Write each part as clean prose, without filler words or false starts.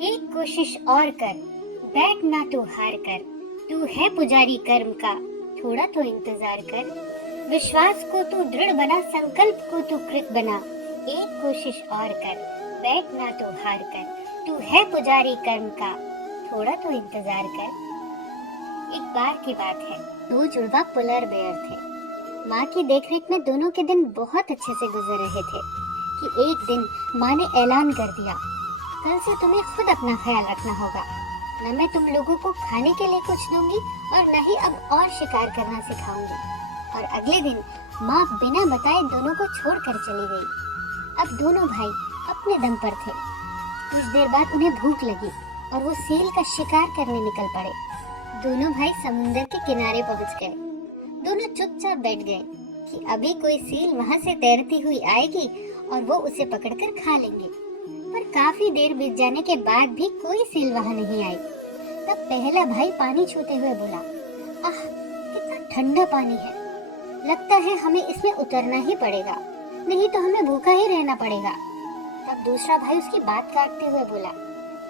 एक कोशिश और कर, बैठ ना तू हार कर। तू है पुजारी कर्म का, थोड़ा तो इंतजार कर। विश्वास को तू दृढ़ बना, संकल्प को तू कृत बना। एक कोशिश और कर, बैठ ना तू हार कर। तू है पुजारी कर्म का, थोड़ा तो इंतजार कर। एक बार की बात है, दो जुड़वा पोलर बेयर थे। माँ की देखरेख में दोनों के दिन बहुत अच्छे से गुजर रहे थे कि एक दिन माँ ने ऐलान कर दिया, कल से तुम्हें खुद अपना ख्याल रखना होगा। न मैं तुम लोगों को खाने के लिए कुछ दूंगी और न ही अब और शिकार करना सिखाऊंगी। और अगले दिन माँ बिना बताए दोनों को छोड़कर चली गई। अब दोनों भाई अपने दम पर थे। कुछ देर बाद उन्हें भूख लगी और वो सील का शिकार करने निकल पड़े। दोनों भाई समुंदर के किनारे पहुंच गए। दोनों चुपचाप बैठ गए कि अभी कोई सील वहां से तैरती हुई आएगी और वो उसे पकड़कर खा लेंगे। पर काफी देर बीत जाने के बाद भी कोई सील वहां नहीं आई। तब पहला भाई पानी छूते हुए बोला, आह कितना ठंडा पानी है, लगता है हमें इसमें उतरना ही पड़ेगा, नहीं तो हमें भूखा ही रहना पड़ेगा। तब दूसरा भाई उसकी बात काटते हुए बोला,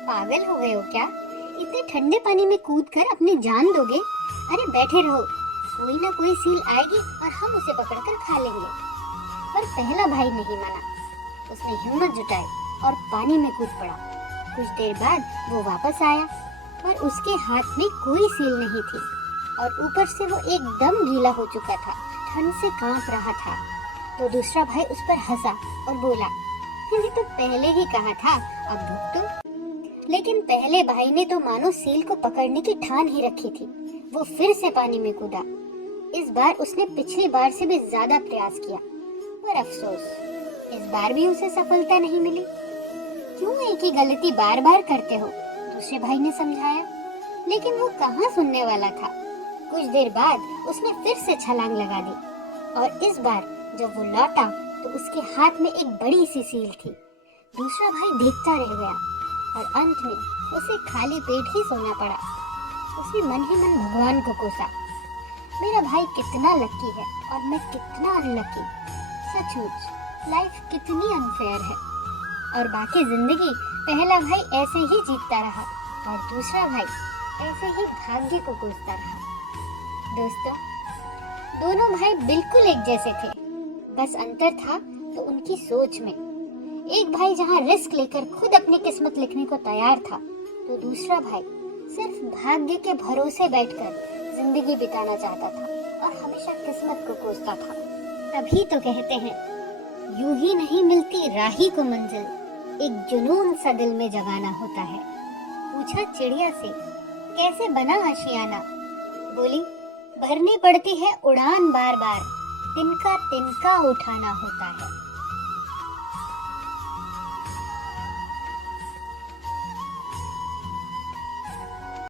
पागल हो गए हो क्या, इतने ठंडे पानी में कूदकर अपनी जान दोगे? अरे बैठे रहो, कोई ना कोई सील आएगी और हम उसे पकड़कर खा लेंगे। पर पहला भाई नहीं माना। उसने हिम्मत जुटाई और पानी में कूद पड़ा। कुछ देर बाद वो वापस आया, पर उसके हाथ में कोई सील नहीं थी और ऊपर से वो एकदम गीला हो चुका था, ठंड से कांप रहा था। तो दूसरा भाई उस पर हंसा और बोला, मैंने तो पहले ही कहा था, अब भुगतो। लेकिन पहले भाई ने तो मानो सील को पकड़ने की ठान ही रखी थी। वो फिर से पानी में कूदा। इस बार उसने पिछली बार से भी ज्यादा प्रयास किया, पर अफसोस, इस बार भी उसे सफलता नहीं मिली। क्यों एक ही गलती बार बार करते हो? दूसरे भाई ने समझाया, लेकिन वो कहाँ सुनने वाला था। कुछ देर बाद उसने फिर से छलांग लगा दी और इस बार जब वो लौटा तो उसके हाथ में एक बड़ी सी सील थी। दूसरा भाई देखता रह गया और अंत में उसे खाली पेट ही सोना पड़ा। उसने मन ही मन भगवान को कोसा, मेरा भाई कितना लकी है और मैं कितना अनलकी। सचमुच लाइफ कितनी अनफेयर है। और बाकी जिंदगी पहला भाई ऐसे ही जीतता रहा और दूसरा भाई ऐसे ही भाग्य को कोसता रहा। दोस्तों, दोनों भाई बिल्कुल एक जैसे थे, बस अंतर था तो उनकी सोच में। एक भाई जहां रिस्क लेकर खुद अपनी किस्मत लिखने को तैयार था, तो दूसरा भाई सिर्फ भाग्य के भरोसे बैठकर जिंदगी बिताना चाहता था और हमेशा किस्मत को कोसता था। तभी तो कहते हैं, यूं ही नहीं मिलती राही को मंजिल, एक जुनून सा दिल में जगाना होता है। पूछा चिड़िया से, कैसे बना आशियाना? बोली, भरनी पड़ती है उड़ान बार बार, तिनका तिनका उठाना होता है।